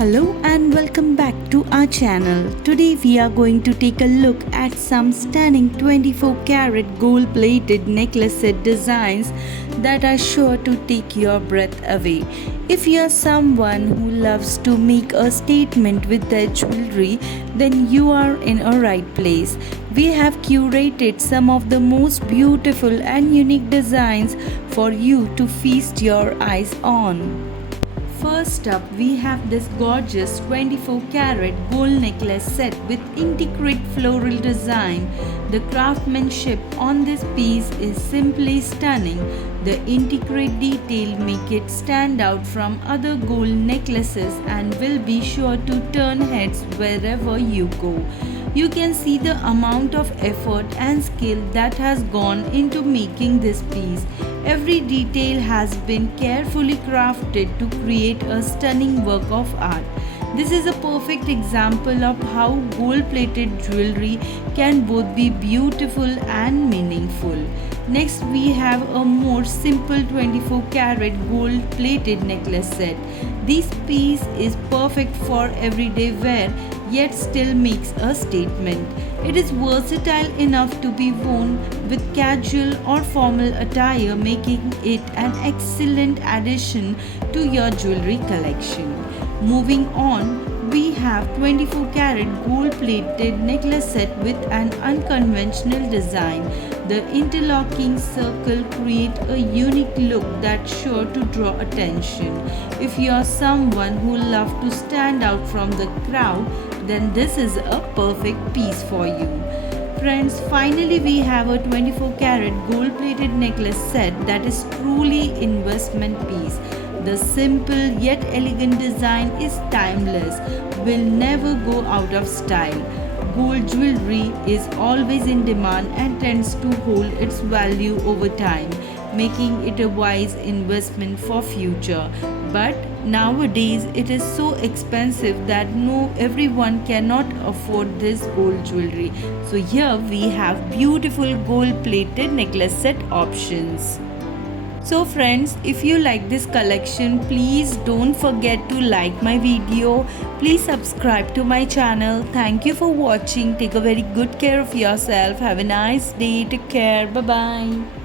Hello and welcome back to our channel. Today we are going to take a look at some stunning 24 karat gold plated necklace set designs that are sure to take your breath away. If you are someone who loves to make a statement with their jewelry, then you are in a right place. We have curated some of the most beautiful and unique designs for you to feast your eyes on. First up, we have this gorgeous 24 karat gold necklace set with intricate floral design. The craftsmanship on this piece is simply stunning. The intricate detail make it stand out from other gold necklaces and will be sure to turn heads wherever you go. You can see the amount of effort and skill that has gone into making this piece. Every detail has been carefully crafted to create a stunning work of art. This is a perfect example of how gold-plated jewelry can both be beautiful and meaningful. Next, we have a more simple 24 karat gold-plated necklace set. This piece is perfect for everyday wear, yet still makes a statement. It is versatile enough to be worn with casual or formal attire, making it an excellent addition to your jewelry collection. Moving on, we have 24 karat gold plated necklace set with an unconventional design. The interlocking circle create a unique look that's sure to draw attention. If you are someone who loves to stand out from the crowd, then this is a perfect piece for you. Friends, finally we have a 24 karat gold plated necklace set that is truly investment piece. The simple yet elegant design is timeless, will never go out of style. Gold jewelry is always in demand and tends to hold its value over time, making it a wise investment for future. But nowadays it is so expensive that everyone cannot afford this gold jewelry. So here we have beautiful gold plated necklace set options. So friends, if you like this collection, please don't forget to like my video. Please subscribe to my channel. Thank you for watching. Take a very good care of yourself. Have a nice day. Take care. Bye bye.